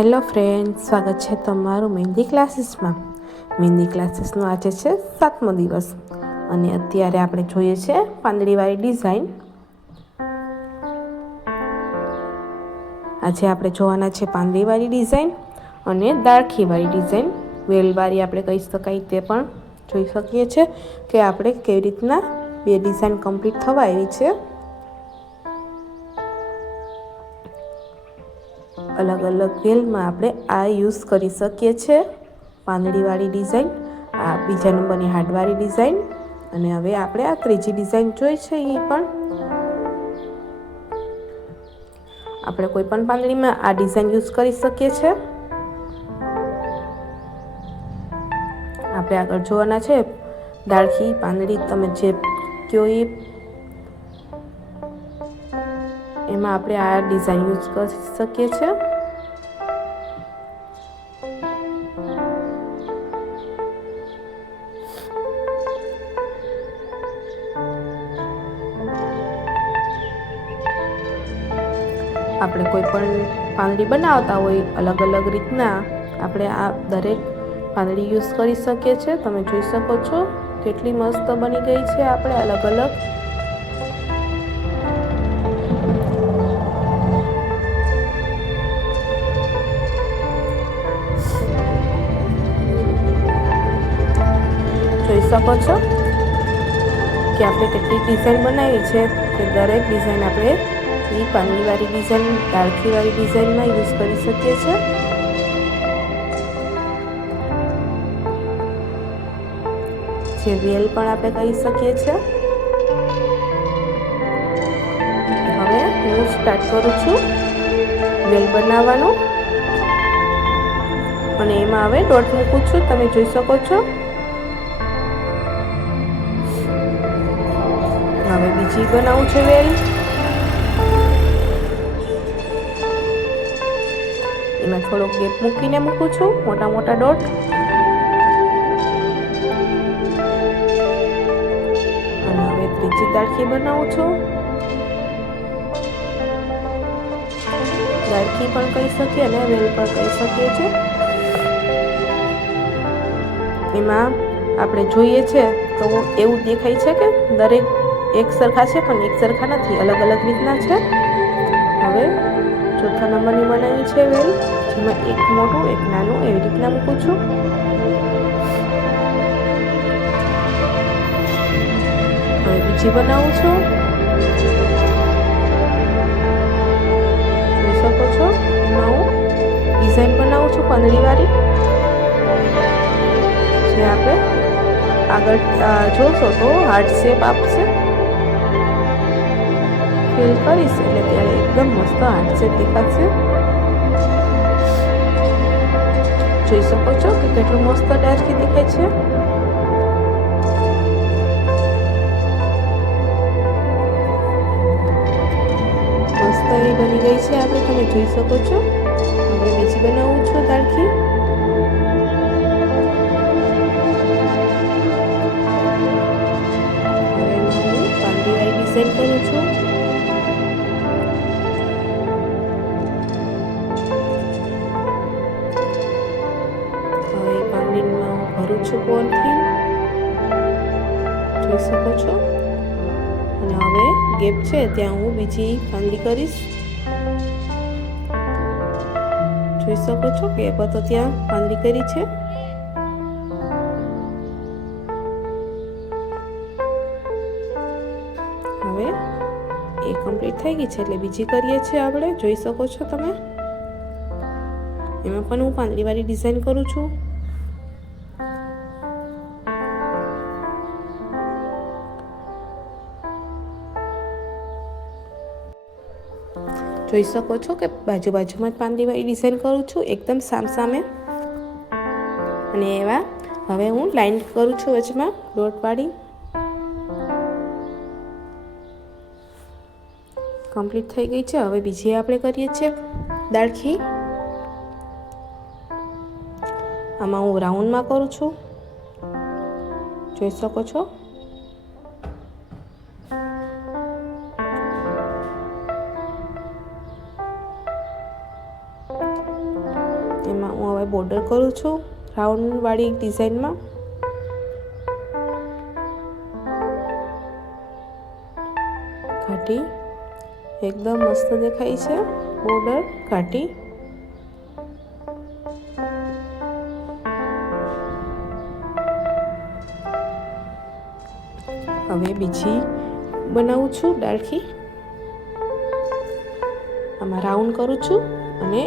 Hello friend, સ્વાગત છે તમારું મહેંદી ક્લાસીસમાં. મહેંદી ક્લાસીસનો આજે છે 7મો દિવસ અને અત્યારે આપણે જોઈએ છે પાંદડીવાળી ડિઝાઇન. આજે આપણે જોવાના છે પાંદડીવાળી ડિઝાઇન અને દાળખીવાળી ડિઝાઇન. વેલવાળી આપણે કહી શકાય તે પણ જોઈ શકીએ છીએ કે આપણે કેવી રીતના બે ડિઝાઇન કમ્પ્લીટ થવા આવી છે. અલગ અલગ વેલમાં આપણે આ યુઝ કરી શકીએ છીએ. પાંદડીવાળી ડિઝાઇન, આ બીજા નંબરની હાર્ડવાળી ડિઝાઇન અને હવે આપણે આ ત્રીજી ડિઝાઇન જોઈ છે. એ પણ આપણે કોઈ પણ પાંદડીમાં આ ડિઝાઇન યુઝ કરી શકીએ છીએ. આપણે આગળ જોવાના છે દાળખી પાંદડી, તમે જે કયો એમાં આપણે આ ડિઝાઇન યુઝ કરી શકીએ છીએ. આપણે કોઈ પણ પાંદડી બનાવતા હોય અલગ અલગ રીતના આપણે આ દરેક પાંદડી યુઝ કરી શકીએ છીએ. તમે જોઈ શકો છો કેટલી મસ્ત બની ગઈ છે. આપણે અલગ અલગ જોઈ શકો છો કે આપણે કેટલી ડિઝાઇન બનાવી છે. કે દરેક ડિઝાઇન આપણે એ પાંદડીવાળી ડિઝાઇન, દાળખીવાળી ડિઝાઇનમાં યુઝ કરી શકીએ છીએ. જે વેલ પણ આપણે કહી શકીએ છીએ. હવે હું સ્ટાર્ટ કરું છું વેલ બનાવવાનું અને એમાં હવે ડોટ મૂકું છું. તમે જોઈ શકો છો. હવે બીજી બનાવું છે વેલ. એમાં થોડો ગેપ મૂકીને મૂકું છું, મોટા મોટા ડોટ. અને હવે ત્રીજી દાળખી બનાવું છું. દાળખી પણ કહી શકીએ અને વેલ પણ કહી શકીએ છીએ. એમાં આપણે જોઈએ છે તો એવું દેખાય છે કે દરેક એક સરખા છે, પણ એક સરખા નથી, અલગ અલગ રીતના છે. હવે ચોથા નંબરની બનાવી છે વેલ, જેમાં એક મોટું એક નાનું એવી રીતના મૂકું છું. હવે બીજી બનાવું છું. જોઈ શકો છો એમાં હું ડિઝાઇન બનાવું છું પાંદડીવાળી. જે આપણે આગળ જોશો તો હાર્ટ શેપ આપશે. ફિલ કરીશ એટલે ત્યારે એકદમ મસ્ત હાર્ટ શેપ દેખાશે. જોઈ શકો છો કે કેટલું મસ્ત દાળખી દેખાય છે. મસ્ત એવી બની ગઈ છે આપણે, તમે જોઈ શકો છો. હવે બીજી બનાવું છું દાળખી. હવે હું પાંદડીવાળી ડિઝાઇન કરું છું. ભરું છું કોનથી, જોઈ શકો છો. અને હવે ગેપ છે ત્યાં હું બીજી પાંદડી કરીશ. જોઈ શકો છો ગેપ હતો ત્યાં પાંદડી કરી છે. હવે એ કમ્પ્લીટ થઈ ગઈ છે એટલે બીજી કરીએ છીએ આપણે. જોઈ શકો છો તમે. એમાં પણ હું પાંદડીવાળી ડિઝાઇન કરું છું. જોઈ શકો છો કે બાજુ બાજુમાં જ પાંદડીવાળી ડિઝાઇન કરું છું, એકદમ સામસામે. અને એવા હવે હું લાઈન કરું છું વચમાં ડોટવાળી. કમ્પ્લીટ થઈ ગઈ છે. હવે બીજી આપણે કરીએ છીએ દાળખી. આમાં હું રાઉન્ડમાં કરું છું, જોઈ શકો છો. હવે બોર્ડર કરું છું રાઉન્ડવાળી ડિઝાઇનમાં. ઘાટી એકદમ મસ્ત દેખાય છે. બોર્ડર ઘાટી. હવે બીજી બનાવું છું ડાળખી. આમાં રાઉન્ડ કરું છું અને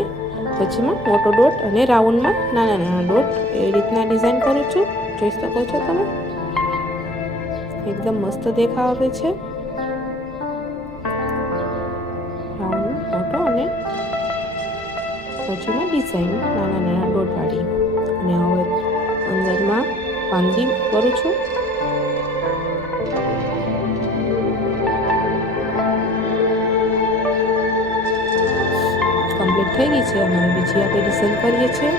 વચ્ચેમાં મોટો ડોટ અને રાઉન્ડમાં નાના નાના ડોટ એવી રીતના ડિઝાઇન કરું છું. જોઈ શકો છો તમે. એકદમ મસ્ત દેખાવ આવે છે. રાઉન્ડ મોટો અને વચ્ચેમાં ડિઝાઇન નાના નાના ડોટવાળી. અને હવે અંદરમાં પાંદડી કરું છું. કમ્પ્લીટ થઈ ગઈ છે. અને બીજી આપણે ડિઝાઇન કરીએ છીએ.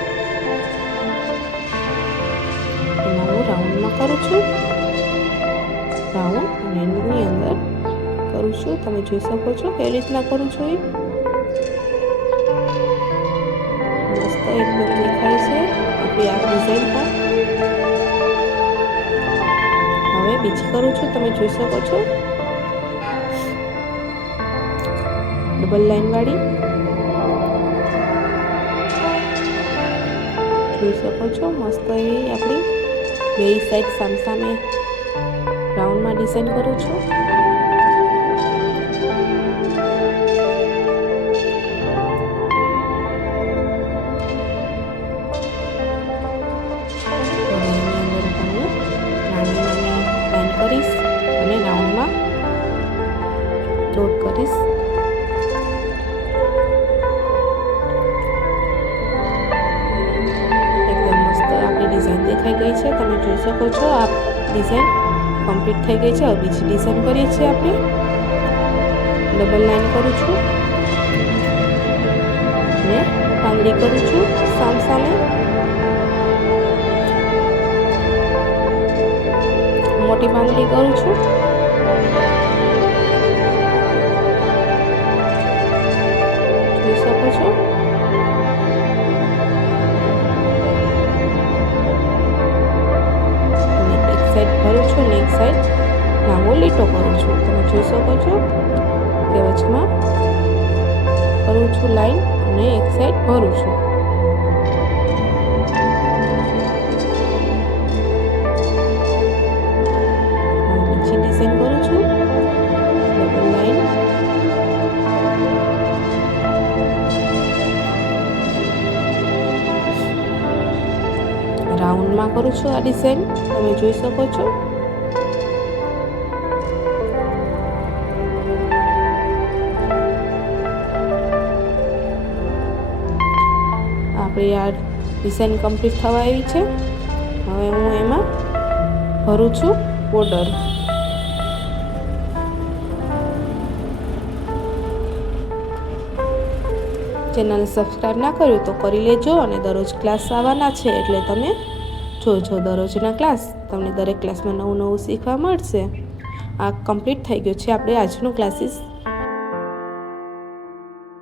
એમાં હું રાઉન્ડમાં કરું છું. રાઉન્ડ અને એની અંદર કરું છું. તમે જોઈ શકો છો કેવી રીતના કરું છું. એ મસ્ત એકદમ દેખાય છે આપણી આ ડિઝાઇન પર. હવે બીજી કરું છું. તમે જોઈ શકો છો ડબલ લાઈન વાળી. જોઈ શકો છો મસ્ત એવી આપણી બે સાઈડ સામસામે રાઉન્ડમાં ડિઝાઇન કરું છું. કરીશ અને રાઉન્ડમાં ડોટ કરીશ. એકદમ મસ્ત આપણી ડિઝાઇન દેખાઈ ગઈ છે. તમે જોઈ શકો છો આ ડિઝાઇન કમ્પ્લીટ થઈ ગઈ છે. હવે બીજી ડિઝાઇન કરીએ છીએ આપણે. ડબલ લાઈન કરું છું અને પાંદડી કરું છું સામસામે. મોટી પાંદડી કરું છું. જોઈ શકો છો. અને એક સાઈડ ભરું છું અને એક સાઈડ લાંબો લીટો કરું છું. તમે જોઈ શકો છો કે વચમાં કરું છું લાઈન અને એક સાઈડ ભરું છું. ડિઝાઇન કરું છું ડબલ લાઈન. રાઉન્ડમાં કરું છું આ ડિઝાઇન. તમે જોઈ શકો છો. આપણી આ ડિઝાઇન કમ્પ્લીટ થવા આવી છે. હવે હું એમાં ભરું છું બોર્ડર. ચેનલ સબસ્ક્રાઈબ ના કર્યું તો કરી લેજો. અને દરરોજ ક્લાસ આવવાના છે એટલે તમે જોજો દરરોજના ક્લાસ. તમને દરેક ક્લાસમાં નવું નવું શીખવા મળશે. આ કમ્પ્લીટ થઈ ગયું છે આપણે આજનું ક્લાસીસ.